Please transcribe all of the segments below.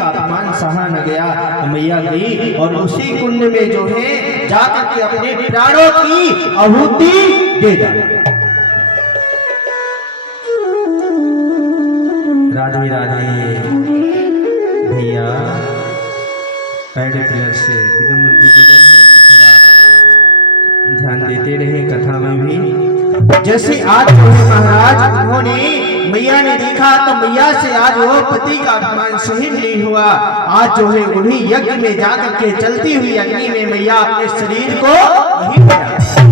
का अपमान सहा न गया तो मैया गई और उसी कुंड में जो है जाकर के अपने प्राणों की आहुति दे डाली। राधे राधे भैया, पैड क्लियर से विनम्र निवेदन है कि थोड़ा ध्यान देते रहे कथा में भी। जैसे आज महाराज उन्होंने मैया ने देखा तो मैया से आज वो पति का अपमान सहन नहीं हुआ। आज जो है उन्हीं यज्ञ में जाकर के चलती हुई अग्नि में मैया अपने शरीर को नहीं त्यागा।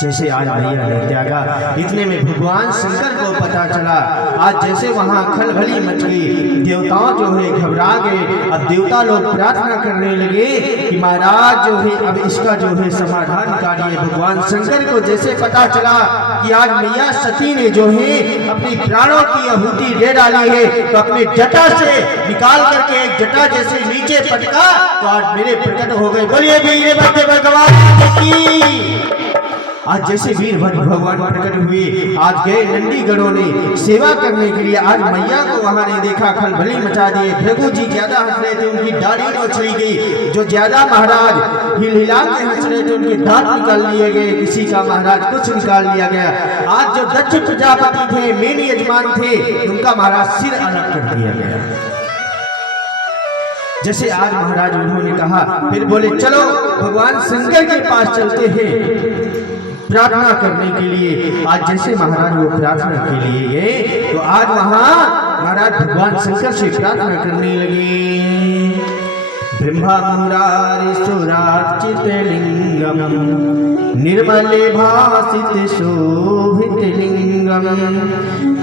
जैसे आज मैया ने त्यागा, इतने में भगवान शंकर को पता चला। आज जैसे वहां खलबली मच गई, देवताओं जो है घबरा गए। अब देवता लोग प्रार्थना करने लगे कि महाराज जो है अब इसका जो है समाधान निकालिए। भगवान शंकर को जैसे पता चला कि आज मैया सती ने जो है अपनी प्राणों की आहुति दे डाली है, तो अपने जटा से निकाल करके एक जटा जैसे नीचे पटका तो आज मेरे प्रकट हो गए। बोलिए वीर भगवान की। आज जैसे वीर भगवान प्रकट हुए, आज गए नंदीगणों ने सेवा करने के लिए। आज मैया को वहां नहीं देखा, खलबली मचा दिए। भृगु जी ज्यादा हंस रहे थे, उनकी दाढ़ी नोचली गई। जो ज्यादा महाराज हिल-हिला के हंस रहे थे, उनके दांत निकाल लिए गए। किसी का महाराज कुछ निकाल लिया गया। आज जो दक्ष प्रजापति थे, मेन यजमान थे, उनका महाराज सिर अलग कर दिया गया। जैसे आज महाराज उन्होंने कहा, फिर बोले चलो भगवान शंकर के पास चलते हैं प्रार्थना करने के लिए। आज जैसे महाराज वो प्रार्थना के लिए गए तो आज वहां महाराज भगवान शंकर से प्रार्थना करने लगे। ब्रह्मा मुरारी सुरार्चित लिंगम निर्मले भासित शोभित लिंगम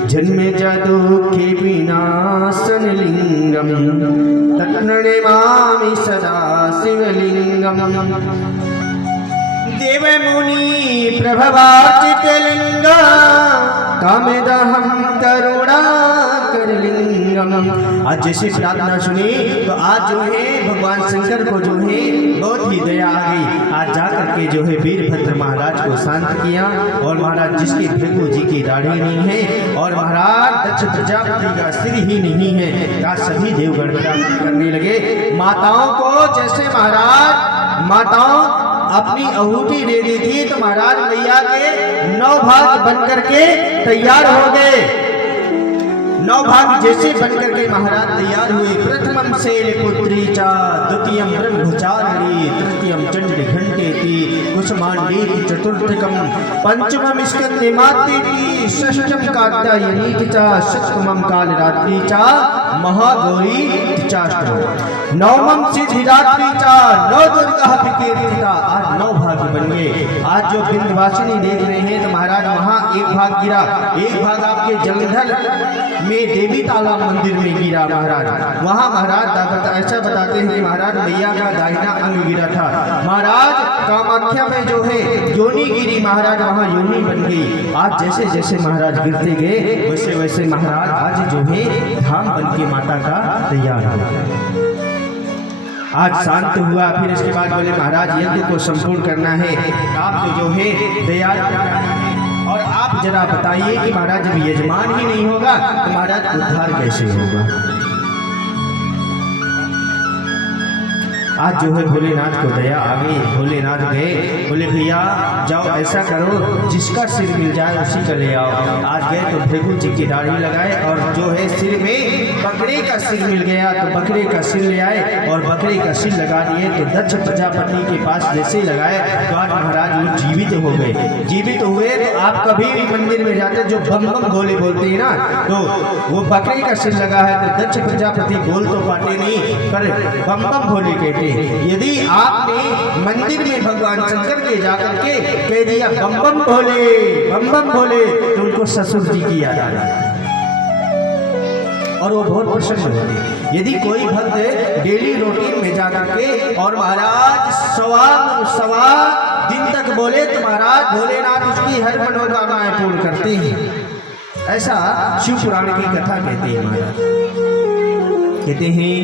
जन्मे दुखे विनाशन लिंगम तत्प्रणमामि सदा शिवलिंगम देव मुनि प्रभवार्चित लिंग कामदहं करुणाकर लिंगम। आज जैसे प्रार्थना सुनी तो आज जो है भगवान शंकर को जो है बहुत ही दया आ गई। आज जाकर के जो है वीरभद्र महाराज को शांत किया। और महाराज जिसकी भृगु जी की दाढ़ी नहीं है और महाराज दक्ष प्रजापति का सिर ही नहीं है, का सभी देवगण प्रार्थना करने लगे। माताओं को जैसे महाराज माताओं अपनी आहुति दे दी थी तो महाराज मैया के 9 भाग बन करके तैयार हो गए। 9 भाग जैसे बन करके महाराज तैयार हुए। प्रथमम शैलपुत्री चा, द्वितीयम ब्रह्मचारिणी, तृतीयम चंडी घंटेति, कुसुमांडी चतुर्थकम, पंचमम स्कंदे मातेति, षष्ठम कात्यायनी चा, सप्तमम कालरात्रि चा, महागौरी चाष्टम, नवमम सिद्धिदात्री चा, नौ दुर्गा विकीर्तिता। आज 9 भाग बन गए। आज जो विंध्यवासिनी देख रहे हैं तो महाराज वहां एक भाग गिरा, एक भाग आपके जलंधर में देवी तालाब मंदिर में गिरा महाराज। वहां महाराज ऐसा बताते हैं कि महाराज मैया का दाहिना अंग गिरा था। महाराज कामाख्या में जो है योनि गिरी, महाराज वहां योनि बन गई। आज जैसे जैसे महाराज गिरते गए वैसे वैसे महाराज आज जो है धाम बन के माता का तैयार हो गया। आज शांत हुआ। फिर इसके बाद बोले महाराज यज्ञ को संपूर्ण करना है, आप जो है तैयार और आप जरा बताइए कि महाराज जब यजमान ही नहीं होगा तो महाराज उद्धार कैसे होगा। आज जो है भोलेनाथ को दया आ गई। भोलेनाथ गए, बोले भैया जाओ ऐसा करो जिसका सिर मिल जाए उसी का ले आओ। आज गए तो भृगु जी की दाढ़ी लगाए और जो है सिर में बकरे का सिर मिल गया तो बकरे का सिर ले आए और बकरे का सिर लगा दिए। तो दक्ष प्रजापति के पास जैसे ही लगाए तो आज महाराज वो जीवित हो गए। जीवित हुए तो आप कभी भी मंदिर में जाते जो बम बम भोले बोलते हैं ना, तो वो बकरे का सिर लगा है तो दक्ष प्रजापति बोल तो पाते नहीं पर बम बम भोले कहते। यदि आपने मंदिर में भगवान शंकर के जाकर के कह दिया बम बम भोले तो उनको ससुर जी की याद आ जाती और वो बहुत प्रसन्न होते। यदि कोई भक्त डेली रूटीन में जाकर के और महाराज सवा दिन तक बोले तो महाराज भोलेनाथ उसकी हर मनोकामनाएं पूर्ण करते हैं। ऐसा शिव पुराण की कथा कहते हैं। महाराज कहते हैं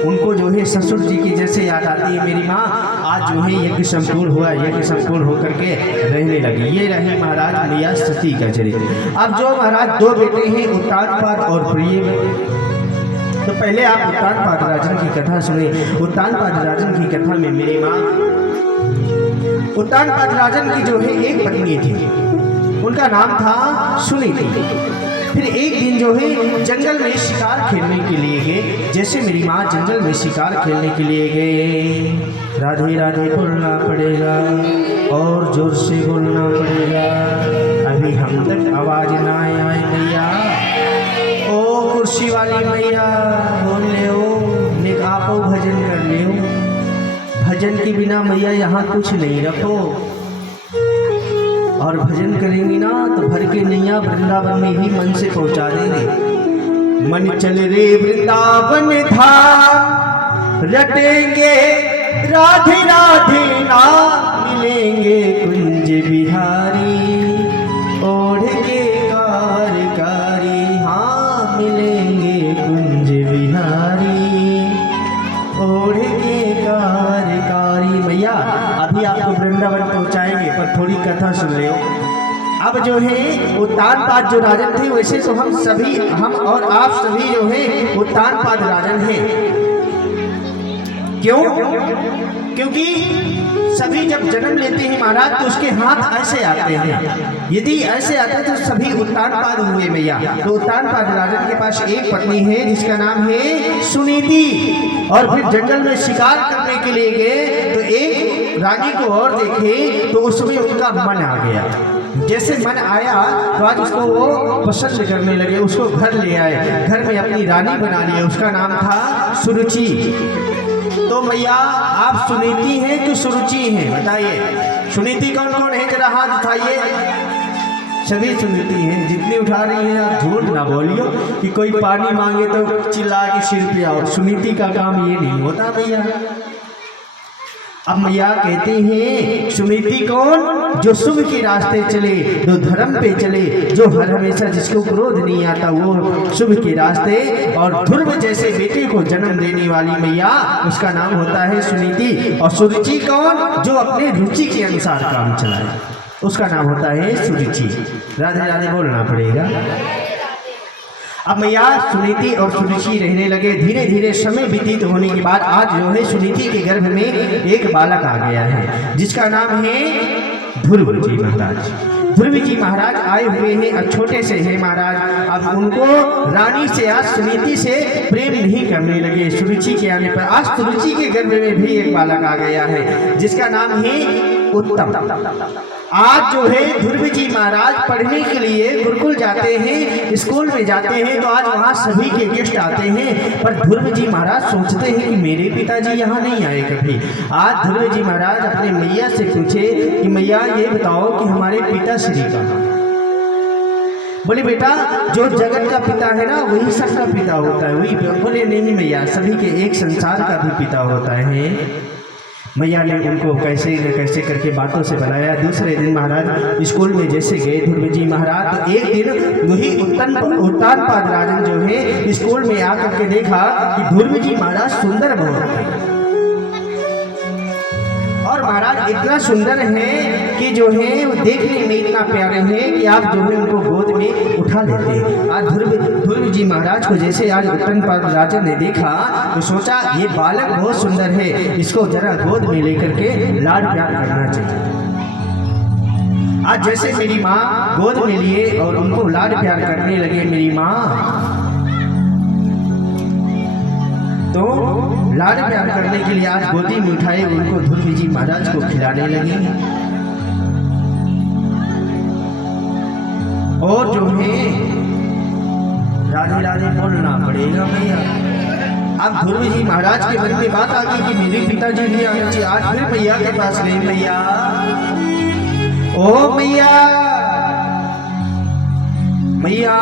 उनको जो है ससुर जी की जैसे याद आती है, मेरी माँ आज जो है यज्ञ संपूर्ण हुआ, यज्ञ संपूर्ण होकर के रहने लगी। ये रही महाराज मैया सती का चरित्र। अब जो महाराज 2 बेटे हैं उत्तानपाद और प्रिय, तो पहले आप उत्तानपाद राजन की कथा सुने। उत्तानपाद राजन की कथा में मेरी माँ उत्तानपाद राजन की जो है एक पत्नी थी, उनका नाम था सुनीति। फिर एक दिन जो है जंगल में शिकार खेलने के लिए गए। जैसे मेरी माँ जंगल में शिकार खेलने के लिए गए, राधे राधे बोलना पड़ेगा और जोर से बोलना पड़ेगा, अभी हम तक आवाज ना आए मैया। ओ कुर्सी वाली मैया बोल ले हो, आप भजन कर ले हो। भजन के बिना मैया यहाँ कुछ नहीं रखो, और भजन करेंगी ना तो भर के नैया वृंदावन में ही मन से पहुंचा देंगे। मन चल रे वृंदावन धाम, रटेंगे राधे राधे नाम, मिलेंगे कुंज बिहारी ओढ़ के कारकारी। हाँ मिलेंगे कुंज बिहारी ओढ़ के कारकारी। मैया अभी आपको वृंदावन पहुंचाएंगे, पर थोड़ी कथा सुन ले। अब जो है उत्तानपाद जो राजन थे, वैसे तो हम और आप सभी जो है उत्तानपाद राजन हैं। क्यों? क्योंकि सभी जब जन्म लेते हैं महाराज तो उसके हाथ ऐसे आते हैं। यदि ऐसे आते तो सभी उत्तानपाद हुए मैया। तो उत्तानपाद राजन के पास एक पत्नी है जिसका नाम है सुनीति। और फिर जंगल में शिकार करने के लिए गए तो एक रानी को और देखे तो उसमें उनका मन आ गया। जैसे मन आया तो आज उसको वो पसंद करने लगे, उसको घर ले आए, घर में अपनी रानी बना लिया। उसका नाम था सुरुचि। तो मैया आप सुनीति हैं कि सुरुचि हैं, बताइए। सुनीति कौन कौन है, जरा हाथ उठाइए। सभी सुनीति हैं, जितनी उठा रही हैं। आप झूठ ना बोलियो कि कोई पानी मांगे तो चिल्ला के सिर पे आओ। सुनीति का काम ये नहीं होता भैया। अब मैया कहते हैं सुनीति कौन, जो शुभ के रास्ते चले, जो धर्म पे चले, जो हर हमेशा जिसको क्रोध नहीं आता वो शुभ के रास्ते, और ध्रुव जैसे बेटे को जन्म देने वाली मैया, उसका नाम होता है सुनीति। और सुरुचि कौन, जो अपने रुचि के अनुसार काम चलाए, उसका नाम होता है सुरुचि। राधे राधे बोलना पड़ेगा। अब मैया सुनीति और सुरुचि रहने लगे। धीरे धीरे समय व्यतीत होने के बाद आज जो है सुनीति के गर्भ में एक बालक आ गया है जिसका नाम है ध्रुव जी महाराज। ध्रुव जी महाराज आए हुए हैं, अब छोटे से हैं महाराज। अब उनको रानी से आज सुनीति से प्रेम नहीं करने लगे। सुरुचि के आने पर आज सुरुचि के गर्भ में भी एक बालक आ गया है जिसका नाम है उत्तम। आज जो है ध्रुव जी महाराज पढ़ने के लिए गुरुकुल जाते हैं, स्कूल में जाते हैं, तो आज वहाँ सभी के गेस्ट आते हैं। पर ध्रुव जी महाराज सोचते हैं कि मेरे पिताजी यहाँ नहीं आए कभी। आज ध्रुव जी महाराज अपने मैया से पूछे कि मैया ये बताओ कि हमारे पिताश्री कहाँ। बोले बेटा जो जगत का पिता है ना वही सबका पिता होता है, वही। बोले नहीं मैया, सभी के एक संसार का भी पिता होता है। मैया ने उनको कैसे न कैसे करके बातों से बुलाया। दूसरे दिन महाराज स्कूल में जैसे गए ध्रुव जी महाराज, तो एक दिन वही उत्तानपाद राजन जो है स्कूल में आकर के देखा कि ध्रुव जी महाराज सुंदर बहुत है। और महाराज इतना सुंदर है कि जो है वो देखने में इतना प्यारे हैं कि आप जो है उनको गोद में उठा लेते हैं। आज ध्रुव जी महाराज को जैसे आज उत्तानपाद राजन ने देखा तो सोचा ये बालक बहुत सुंदर है, इसको जरा गोद में लेकर के लाड प्यार करना चाहिए। आज जैसे मेरी माँ गोद में लिए और उनको लाड प्यार करने लगे मेरी माँ, तो लाड प्यार करने के लिए आज गोदी में उठाए उनको ध्रुव जी महाराज को खिलाने लगे। और जो है राधे राधे बोलना पड़ेगा भैया। अब ध्रुव जी महाराज के मन में बात आ गई कि मेरे पिताजी भी आने चाहिए। आज फिर मैया के पास गए। मैया, ओ मैया, मैया।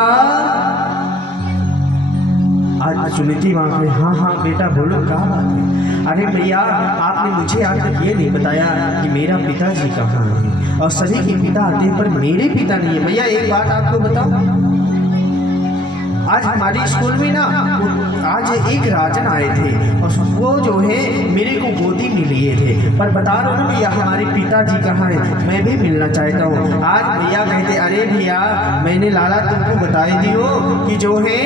आज सुनीति वहाँ पे, हाँ हाँ बेटा बोलो क्या बात है। अरे भैया आपने मुझे आज तक ये नहीं बताया कि मेरा पिताजी कहाँ है, और सभी के पिता आते हैं पर मेरे पिता नहीं है। भैया एक बात आपको बताओ, आज हमारे स्कूल में ना आज एक राजन आए थे और वो जो है मेरे को गोदी में लिए थे, पर बता रहा हूँ भैया हमारे पिताजी कहाँ हैं, मैं भी मिलना चाहता हूँ। आज भैया कहते अरे भैया मैंने लाला तुमको बता दियो कि जो है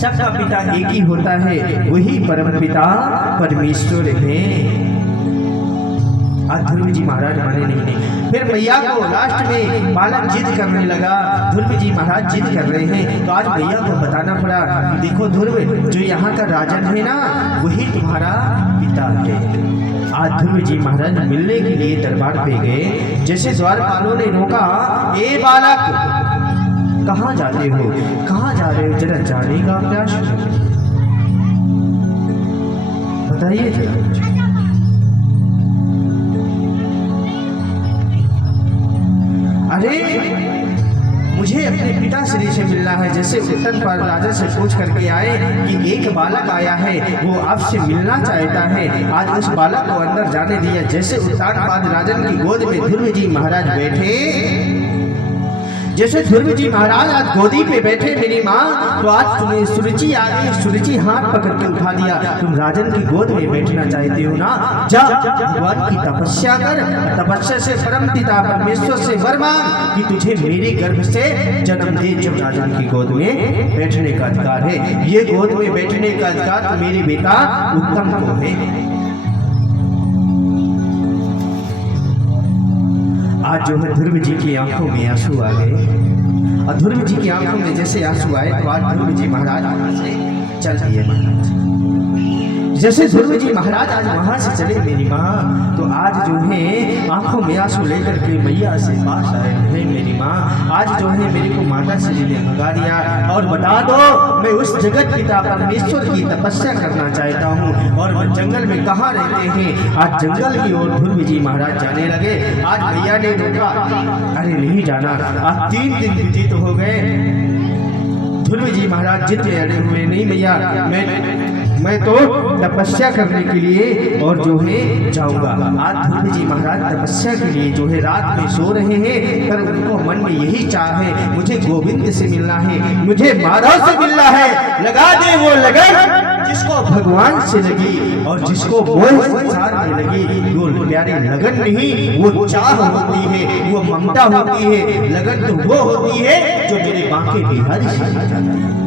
सबका पिता एक ही होता है, वही परम पिता परमेश्वर है। आज ध्रुव जी महाराज माने नहीं। फिर मैया को लास्ट में बालक जिद करने लगा, ध्रुव जी महाराज जिद कर रहे हैं, तो आज मैया को बताना पड़ा, देखो ध्रुव, जो यहाँ का राजन है ना, वही तुम्हारा पिता है। आज ध्रुव जी महाराज मिलने के लिए दरबार पे गए। जैसे द्वारपालों ने रोका, ए बालक कहाँ जाते हो, कहाँ जा रहे हो, जरा जाने का प्रयास बताइए जरा। अरे मुझे अपने पिता श्री से मिलना है। जैसे उत्तर पर राजा से पूछ करके आए कि एक बालक आया है, वो आपसे मिलना चाहता है, आज उस बालक को अंदर जाने दिया। जैसे उत्तानपाद राजन की गोद में ध्रुव जी महाराज बैठे, जैसे ध्रुव जी महाराज आज गोदी पे बैठे मेरी माँ, तो आज तुम्हें सुरुचि आ गई, सुरुचि हाथ पकड़ के उठा लिया, तुम राजन की गोद में बैठना चाहते हो ना, जा भगवान की तपस्या कर, तपस्या से परम पिता परमेश्वर से वर मांग कि तुझे मेरे गर्भ से जन्म दे। जब राजन की गोद में बैठने का अधिकार है, ये गोद में बैठने का अधिकार तो मेरे बेटा उत्तम को है। आज जो है ध्रुव जी की आंखों में आंसू आ गए, और ध्रुव जी की आंखों में जैसे आंसू आए तो आज ध्रुव जी महाराज वहां से चल दिए। महाराज जैसे ध्रुव जी महाराज आज वहां से चले मेरी माँ, तो आज जो है आंखों में आंसू लेकर के मैया से पास आए हैं मेरी माँ। आज जो है मेरे को माता श्री ने भगा दिया, और बता दो मैं उस जगत पिता परमेश्वर की तपस्या करना चाहता हूँ, और वो जंगल में कहाँ रहते हैं। आज जंगल की ओर ध्रुव जी महाराज जाने लगे। आज मैया ने रोका, अरे नहीं जाना, आज 3 दिन व्यतीत हो गए। ध्रुव जी महाराज जिद में अड़े हुए, नहीं मैया मैं तो तपस्या करने के लिए और जो है जाऊंगा। आज ध्रुव जी महाराज तपस्या के लिए जो है रात में सो रहे हैं, पर उनको मन में यही चाह है, मुझे गोविंद से मिलना है, मुझे माधव से मिलना है। लगा दे वो लगन जिसको भगवान से लगी, और जिसको मोह संसार में लगी, वो प्यारी लगन नहीं, वो चाह होती है, वो ममता होती है। लगन तो वो होती है जो मेरे बांके बिहारी से आ जाती है।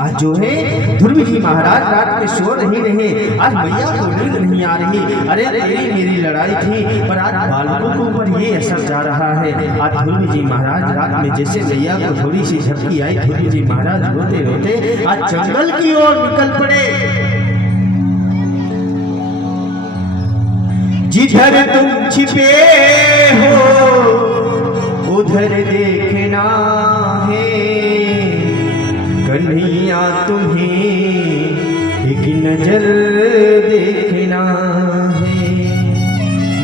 आज जो है ध्रुव जी महाराज रात में सो नहीं रहे, आज मैया को नींद नहीं आ रही। अरे तेरी मेरी लड़ाई थी, पर आज बालकों के ऊपर ये असर जा रहा है। आज ध्रुव जी महाराज रात में जैसे मैया को थोड़ी सी झपकी आई, ध्रुव जी महाराज रोते रोते आज जंगल की ओर निकल पड़े। जिधर तुम छिपे हो उधर देखना है, कन्हैया तुम्हें एक नजर देखना है।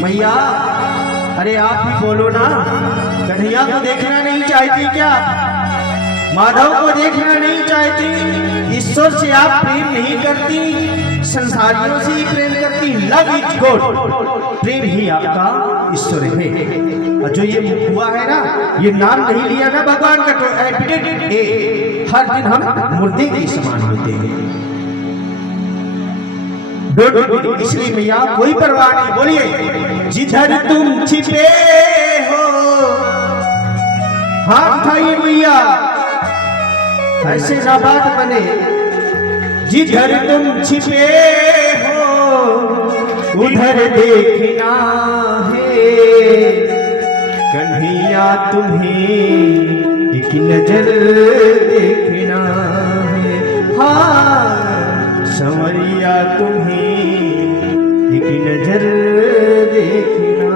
मैया अरे आप ही बोलो ना, कन्हैया को देखना नहीं चाहती क्या? माधव को देखना नहीं चाहती? ईश्वर से आप प्रेम नहीं करती, संसारियों से ही प्रेम करती। लव इज गॉड, प्रेम ही आपका ईश्वर है। और जो ये हुआ है ना, ये नाम नहीं लिया ना भगवान का, तो एपिडेट ए, हर दिन हम मुर्दे के समान होते हैं। इसलिए मैया कोई परवाह नहीं, बोलिए जिधर तुम छिपे हो। हाथ उठाइए मैया, ऐसे ना बात बने। जिधर तुम छिपे हो उधर देखना है, कन्हैया तुम्हें एक नजर देखना है। हाँ संवरिया तुम्हें एक नजर देखना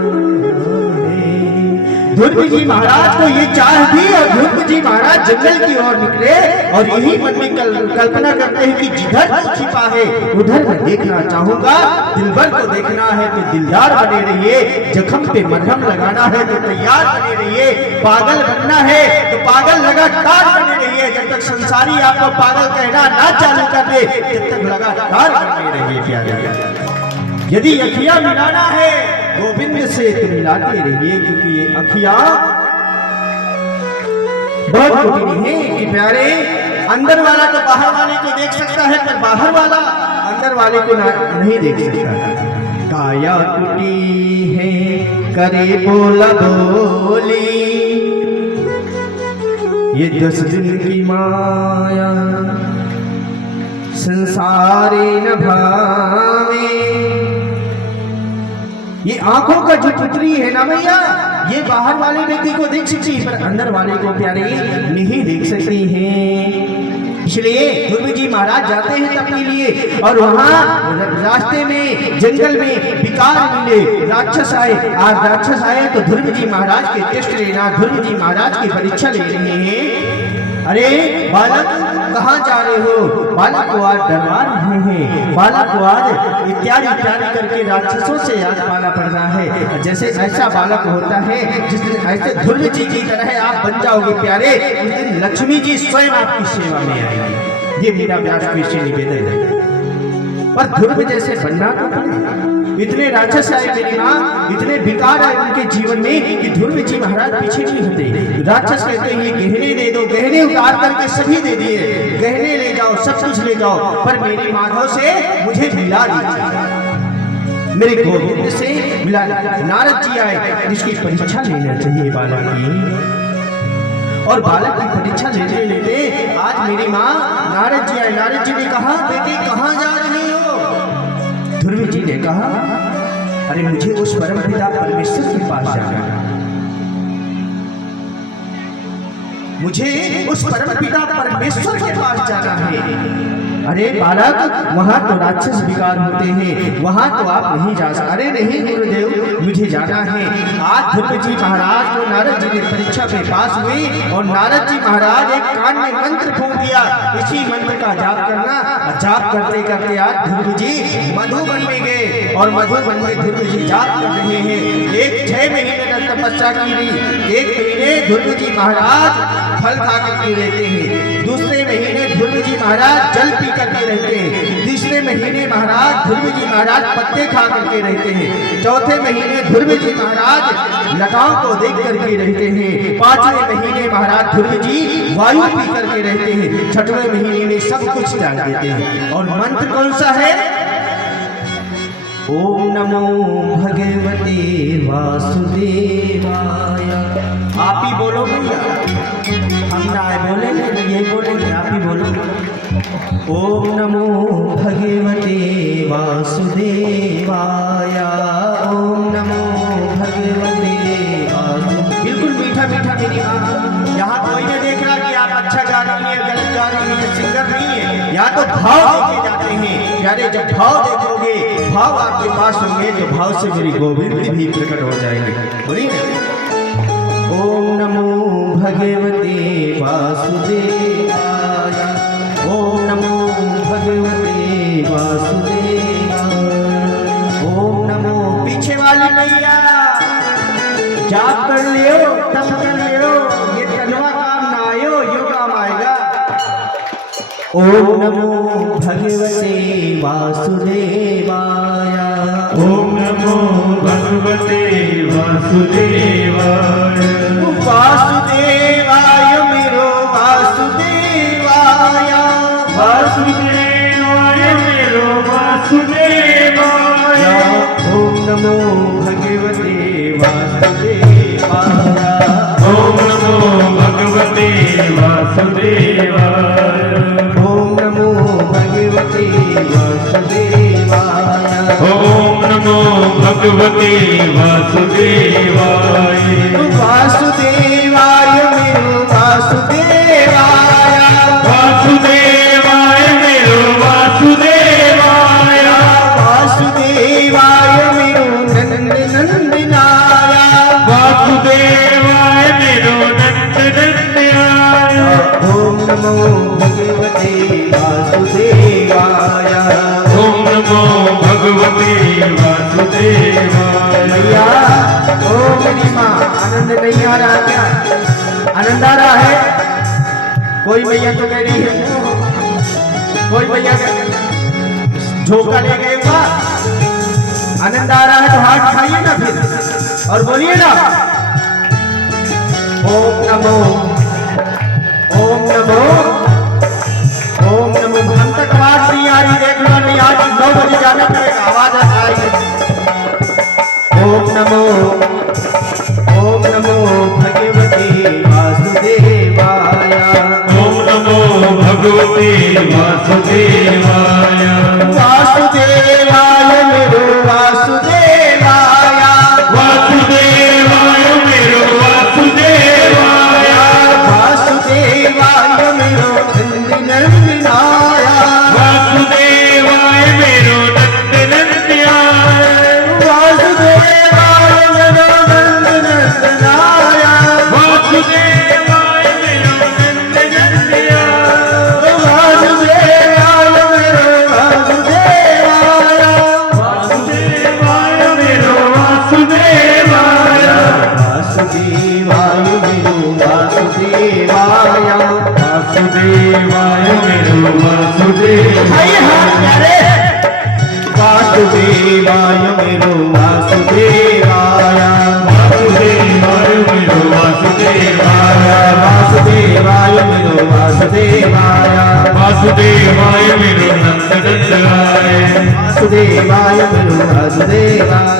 है। ध्रुव जी महाराज को ये चाह थी, और ध्रुव जी महाराज जंगल की ओर निकले, और यही मन में कल्पना करते हैं कि जिधर छिपा है उधर मैं देखना चाहूंगा। दिलबर को देखना है तो दिलदार बने रहिए, जख्म पे मरहम लगाना है तो तैयार बने रहिए, पागल बनना है तो पागल लगातार बने रहिए। जब तक संसारी आपको पागल कहना ना चालू कर दे, जब तक लगातार बने रहिए प्यारे। यदि अखियां मिलाना है गोविंद से तो मिलाते रहिए, क्योंकि ये अखियां बहुत कठिन है कि प्यारे, अंदर वाला तो बाहर वाले को देख सकता है, पर बाहर वाला अंदर वाले को नहीं देख सकता। काया टूटी है करे बोला बोली, ये 10 दिन की माया संसारे न भावे। ये आंखों का जो पुतली है ना भैया, ये बाहर वाले व्यक्ति को देख सकती है पर अंदर वाले को प्यारे नहीं देख सकती हैं। इसलिए ध्रुव जी महाराज जाते हैं तब के लिए, और वहां रास्ते में जंगल में विकार मिले, राक्षस आए। आज राक्षस आए तो ध्रुव जी महाराज के टेस्ट लेना, ध्रुव जी महाराज की परीक्षा ले रहे हैं। अरे बालक कहाँ जा रहे हो? बालक को आज डरवा रहे हैं, बालक को आज इत्यादि इत्यादि करके राक्षसों से आज पाला पड़ रहा है। जैसे ऐसा बालक होता है जिस दिन ऐसे ध्रुव जी की तरह आप बन जाओगे प्यारे, उस दिन लक्ष्मी जी स्वयं आपकी सेवा में आएगी। ये मेरा व्यास से निवेदन है। पर ध्रुव जैसे बनना तो पड़ेगा। इतने राक्षस आए मेरी माँ, इतने विकार आए उनके जीवन में कि ध्रुव जी महाराज पीछे नहीं हटे। राक्षस कहते हैं ये गहने दे दो, गहने उतार करके सभी दे दिए, गहने ले जाओ, सब कुछ ले जाओ, पर मेरे माधव से मुझे मिला दीजिए, मेरे गोविंद से मिला। नारद जी आए, जिसकी परीक्षा लेना चाहिए बालक की, और बालक की परीक्षा लेते लेते आज मेरी माँ नारद जी आए। नारद जी ने कहा बेटे कहाँ जा रही हो? ध्रुव जी ने कहा अरे मुझे उस परम पिता परमेश्वर के पास जाना है, मुझे उस परम पिता परमेश्वर के पास जाना है। अरे बालक वहां तो राक्षस विकार होते हैं, वहां तो आप नहीं जा सकते। अरे नहीं गुरुदेव मुझे जाना है। आज ध्रुव जी महाराज को नारद जी ने परीक्षा में पास हुई, और नारद जी महाराज एक कान में मंत्र फूंक दिया, इसी मंत्र का जाप करना। जाप करते करते आज ध्रुव जी मधुबन में गए, और मधुबन में ध्रुव जी जाप कर रहे हैं। एक 6 महीने तक तपस्या की गई। 1 महीने ध्रुव जी महाराज फल खा करके रहते हैं, दूसरे महीने ध्रुव जी महाराज जल पी करके रहते हैं, तीसरे महीने महाराज ध्रुव जी महाराज पत्ते खा करके रहते हैं, चौथे महीने ध्रुव जी महाराज लताओं को देख करके रहते हैं, 5वें महीने महाराज ध्रुव जी वायु पी करके रहते हैं, 6वें महीने में सब कुछ त्याग देते हैं। और मंत्र कौन सा है? ओम नमो भगवते वासुदेवाय। आप ही बोलो भैया, हम ना बोलेंगे, ये बोलेंगे, आप ही बोलो। ओम नमो भगवते वासुदेवाय, ओम नमो भगवते वासुदेवाय। बिल्कुल मीठा मीठा मेरी माँ। यहाँ कोई नहीं देख रहा कि आप अच्छा गा रही है, गलत गा रही है, सिंगर नहीं है। यहाँ तो भाव देखे जाते हैं प्यारे। जब भाव देखोगे, भाव आपके पास होंगे, तो भाव से मेरी गोविंद भी प्रकट हो जाएंगे। बोलिए ओम नमो भगवते वासुदेवाय, ओम नमो भगवते वासुदेवाय, ओम नमो। पीछे वाली मैया जाप कर लियो, तब कर लियो, ये तलवा काम ना आयो, यो काम आएगा। ओम नमो भगवते वासुदेवाय, ओम नमो भगवते वासुदेवाय। वासुदेवाय मेरो वासुदेवाय, वासुदेवाय मेरो वासुदेवाय। ओम नमो भगवते वासुदेवाय, ओम नमो भगवते वासुदेवाय। ओम नमो भगवते वासुदेवाय, ओम नमो भगवते वासुदेवाय। वासुदेवाय मेरो वासुदेवाय, वासुदेवाय मेरो वासुदेवाय। वासुदेवाय मेरो नंद नंदनाय, वासुदेवाय मेरो नंद नंदनाय। ओम नमो भगवते वासुदेवाय, ओम नमो भगवते वासुदेवाय। मैया ओ मेरी माँ, आनंद नहीं आ रहा क्या? आनंद आ रहा है? कोई मैया तो कह रही है, कोई मैया झोंका ले गए हुआ। आनंद आ रहा है तो हाथ उठाइए ना फिर और बोलिए ना ओम नमो, ओम नमो, ओम नमो। हम तक आवाज नहीं आ रही, देख लो नहीं, आज 9 बजे जाना पड़ेगा, आवाज आएगी। ओम नमो, ओम नमो भगवते वासुदेवाय, भगवते वासुदेवाय वासुदेवाय मेरो वासुदेवाय वासुदेवाय मेरो वासुदेवाय वासुदेवाय मेरो नंदनंदनाय वासुदेवाय मेरो नंदनंदनाय वासुदेवाय मेरो नंदनंदनाय वासुदेवाय मेरो नंदनंदनाय वासुदेवाय मेरो वासुदेवाय वासुदेवाय मेरो वासुदेवाय वासुदेवाय मेरो वासुदेवाय वासुदेवाय मेरो वासुदेवाय हाय हाय प्यारे वासुदेवाय मेरो वासुदेवाय वासुदेवाय मेरो वासुदेवाय वासुदेवाय मेरो वासुदेवाय वासुदेवाय मेरो नंदनंदनाय वासुदेवाय मेरो वासुदेवाय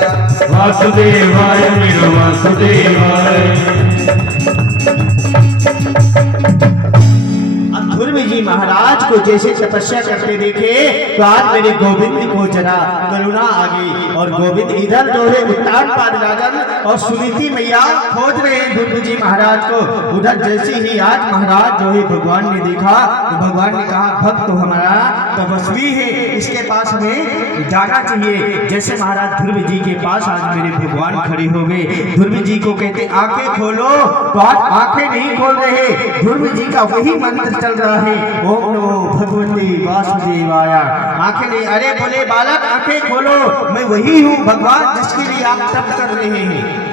वासुदेवाय मेरो वासुदेवाय अब ध्रुव जी महाराज को जैसे तपस्या करते देखे तो आज मेरे गोविंद को जरा करुणा आ गई और गोविंद इधर जो है उत्तानपाद राजन और सुनीति मैया खोज रहे हैं ध्रुव जी महाराज को। उधर जैसे ही आज महाराज जो है भगवान ने देखा तो भगवान ने कहा भक्त तो हमारा तपस्वी है, इसके पास हमें जाना चाहिए। जैसे महाराज ध्रुव जी के पास आज मेरे भगवान खड़े हो गए। ध्रुव जी को कहते आंखें खोलो तो आज आंखें नहीं खोल रहे। ध्रुव जी का वही मंत्र चल रहा है, ओम नमो भगवते वासुदेवाय। आंखें नहीं, अरे बोले बालक आंखें खोलो, मैं वही हूँ भगवान जिसके लिए आप तप कर रहे हैं।